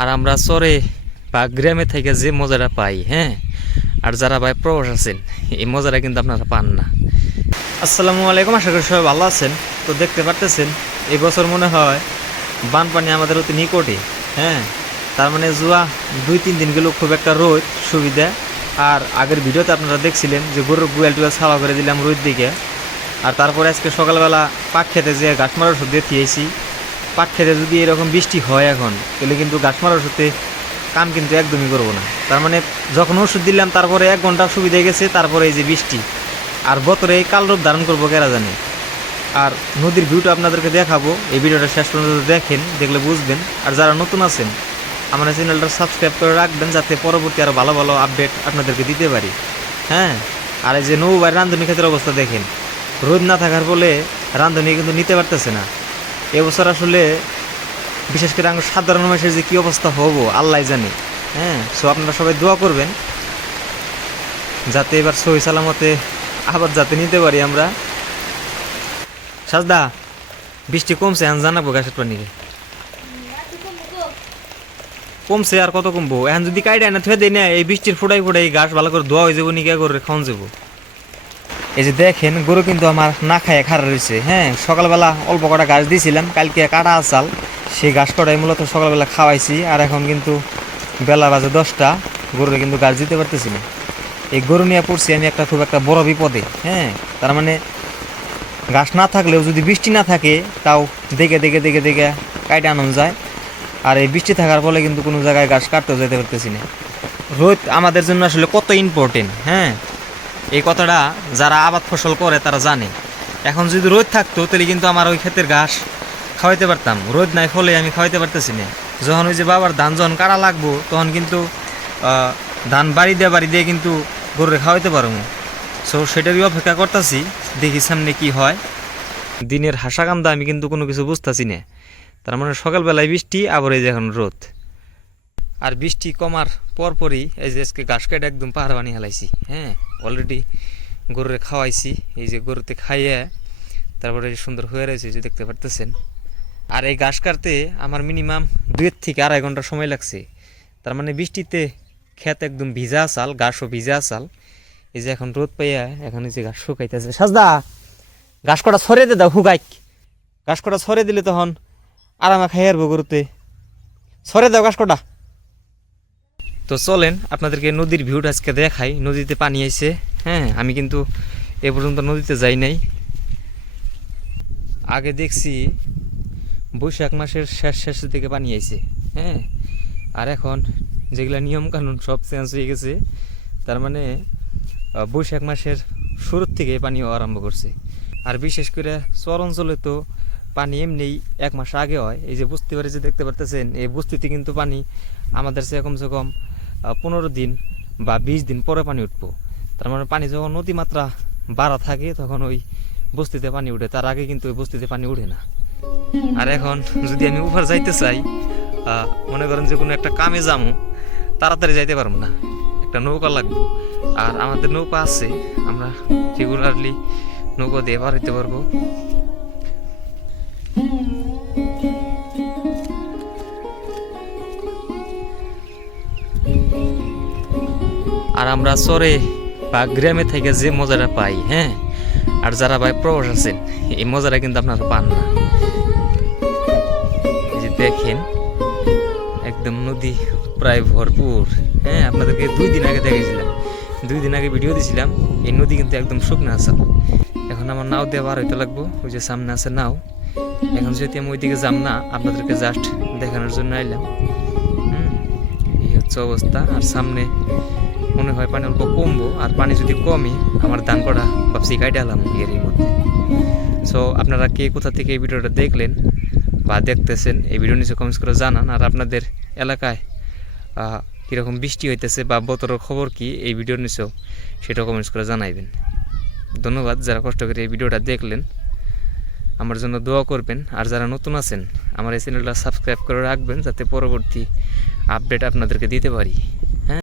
আর আমরা চরে বা গ্রামে থেকে যে মজাটা পাই, হ্যাঁ, আর যারা ভাই প্রবাস আছেন এই মজাটা কিন্তু আপনারা পান না। আসসালামু আলাইকুম, আশা করি সবাই ভালো আছেন। তো দেখতে পারতেছেন এই বছর মনে হয় বানপানি আমাদের অতি নিকটে, হ্যাঁ। তার মানে জুয়া 2-3 দিন গেল খুব একটা রোদ সুবিধা। আর আগের ভিডিওতে আপনারা দেখছিলেন যে গরুর গুয়ালটুয়া ছাওয়া করে দিলাম রোদ দিকে। আর তারপরে আজকে সকালবেলা পাট খেতে যে ঘাস মারার ওষুধ দিয়ে থিয়েছি। পাট খেতে যদি এরকম বৃষ্টি হয় এখন, তাহলে কিন্তু ঘাস মারার ওষুধে কাম কিন্তু একদমই করবো না। তার মানে যখন ওষুধ দিলাম তারপরে 1 ঘন্টা সুবিধা গেছে, তারপরে এই যে বৃষ্টি আর বতরে এই কাল রূপ ধারণ করবো কেরা জানে। আর নদীর ভিউটা আপনাদেরকে দেখাবো, এই ভিডিওটা শেষ পর্যন্ত দেখেন, দেখলে বুঝবেন। আর যারা নতুন আছেন আমার চ্যানেলটা সাবস্ক্রাইব করে রাখবেন, যাতে পরবর্তী আরও ভালো ভালো আপডেট আপনাদেরকে দিতে পারি, হ্যাঁ। আর এই যে নৌবাই রান্ধনী ক্ষেত্রের অবস্থা দেখেন, রোদ না থাকার ফলে রান্ধনী কিন্তু নিতে পারতেছে না। এবছর আসলে বিশেষ করে আমার সাধারণ মানুষের যে কী অবস্থা হবো আল্লাহ জানে, হ্যাঁ। সো আপনারা সবাই দোয়া করবেন যাতে এবার সহি সালামতে আবার যাতে নিতে পারি আমরা। সাজদা বৃষ্টি কমছে, এখন জানাবো গাছের পানিকে কমছে আর কত কমবো। এখন যদি কাইডা না থুয়ে দেয় না, এই বৃষ্টির ফোটাই ফোটাই গাছ ভালো করে ধোয়া হয়ে যাবো, নিকে করে খাওয়ান যাবো। এই যে দেখেন গরু কিন্তু আমার না খায় খাড়া রয়েছে, হ্যাঁ। সকালবেলা অল্প কটা গাছ দিয়েছিলাম, কালকে কাটা আসাল, সেই গাছ কটাই মূলত সকালবেলা খাওয়াইছি। আর এখন কিন্তু বেলা বাজে 10টা, গরুরে কিন্তু গাছ দিতে পারতেছি না। এই গরু নিয়ে পড়ছি আমি একটা খুব একটা বড় বিপদে, হ্যাঁ। তার মানে গাছ না থাকলেও যদি বৃষ্টি না থাকে তাও দেখে দেখে দেখে দেখে কাইটে আনন্দ যায়। আর এই বৃষ্টি থাকার ফলে কিন্তু কোনো জায়গায় গাছ কাটতেও যেতে পারতেছি না। রোদ আমাদের জন্য আসলে কত ইম্পর্টেন্ট, হ্যাঁ। এই কথাটা যারা আবাদ ফসল করে তারা জানে। এখন যদি রোদ থাকতো তাহলে কিন্তু আমার ওই ক্ষেতের ঘাস খাওয়াইতে পারতাম, রোদ নাই ফলে আমি খাওয়াইতে পারতেছি না। যখন ওই যে বাবার ধান যখন কাটা লাগবো তখন কিন্তু ধান বাড়ি দিয়ে কিন্তু গরুরে খাওয়াইতে পারবো। সো সেটারই অপেক্ষা করতেছি, দেখি সামনে কি হয়। দিনের হাসা কান্দা আমি কিন্তু কোনো কিছু বুঝতেছি না। তার মানে সকালবেলায় বৃষ্টি, আবার এই যে এখন রোদ। আর বৃষ্টি কমার পরপরই এই যে আজকে ঘাস কেটে একদম পাহাড় বানিয়ে হেলাইছি, হ্যাঁ। অলরেডি গরুরে খাওয়াইছি, এই যে গরুতে খাইয়ে তারপরে সুন্দর হয়ে রয়েছে যে দেখতে পারতেছেন। আর এই ঘাস কাটতে আমার মিনিমাম 2 থেকে 2.5 ঘন্টা সময় লাগছে। তার মানে বৃষ্টিতে ক্ষেত একদম ভিজা আসাল, ঘাসও ভিজা আসাল। এই যে এখন রোদ পাইয়া এখন এই যে ঘাস শুকাইতেছে। সাজদা ঘাস কটা ছড়িয়ে দে দাও, হুগাইক ঘাস কটা ছড়িয়ে দিলে তখন আরামে খাই আসবো গরুতে। ছড়িয়ে দাও ঘাস কটা। তো চলেন আপনাদেরকে নদীর ভিউটা আজকে দেখাই। নদীতে পানি আইছে, হ্যাঁ। আমি কিন্তু এ পর্যন্ত নদীতে যাই নাই। আগে দেখছি বৈশাখ মাসের শেষের দিকে পানি আইছে, হ্যাঁ। আর এখন যেগুলা নিয়মকানুন সব চেঞ্জ হয়ে গেছে। তার মানে বৈশাখ মাসের শুরুর থেকে পানি আরম্ভ করছে। আর বিশেষ করে চর অঞ্চলে তো পানি এমনি 1 মাস আগে হয়। এই যে বুঝতে পারি যে দেখতে পারতেছেন, এই বস্তিতে কিন্তু পানি আমাদের চেয়ে কমসে কম 15 দিন বা 20 দিন পরে পানি উঠবো। তার মানে পানি যখন অতিমাত্রা বাড়া থাকে তখন ওই বস্তিতে পানি উঠে, তার আগে কিন্তু ওই বস্তিতে পানি উঠে না। আর এখন যদি আমি উপর যাইতে চাই, মনে করেন যে কোনো একটা কামে যাবো, তাড়াতাড়ি যাইতে পারবো না, একটা নৌকা লাগবে। আর আমাদের নৌকা আছে, আমরা রেগুলারলি নৌকা দিয়ে পার হইতে পারবো। আর আমরা চরে বা গ্রামে থেকে যে মজাটা পাই, হ্যাঁ, আর যারা ভাই প্রবাস আছেন এই মজাটা কিন্তু আপনারা পান না। এই যে দেখেন একদম নদী প্রায় ভরপুর, হ্যাঁ। আপনাদেরকে 2 দিন আগে দেখেছিলাম, 2 দিন আগে ভিডিও দিয়েছিলাম। এই নদী কিন্তু একদম শুকনো আছে। এখন আমার নাও দিয়ে বার হইতে লাগবো, ওই যে সামনে আছে নাও। এখন যদি আমি ওইদিকে যাম না, আপনাদেরকে জাস্ট দেখানোর জন্য আইলাম। এই হচ্ছে অবস্থা। আর সামনে মনে হয় পানি অল্প কমবো, আর পানি যদি কমে আমার ধান করা ভাবছি কাইটে আলাম এর মধ্যে। সো আপনারা কে কোথা থেকে এই ভিডিওটা দেখলেন বা দেখতেছেন, এই ভিডিও নিচে কমেন্টস করে জানান। আর আপনাদের এলাকায় কীরকম বৃষ্টি হইতেছে বা বতরের খবর কি, এই ভিডিওর নিচেও সেটাও কমেন্টস করে জানাইবেন। ধন্যবাদ যারা কষ্ট করে এই ভিডিওটা দেখলেন, আমার জন্য দোয়া করবেন। আর যারা নতুন আছেন আমার এই চ্যানেলটা সাবস্ক্রাইব করে রাখবেন, যাতে পরবর্তী আপডেট আপনাদেরকে দিতে পারি।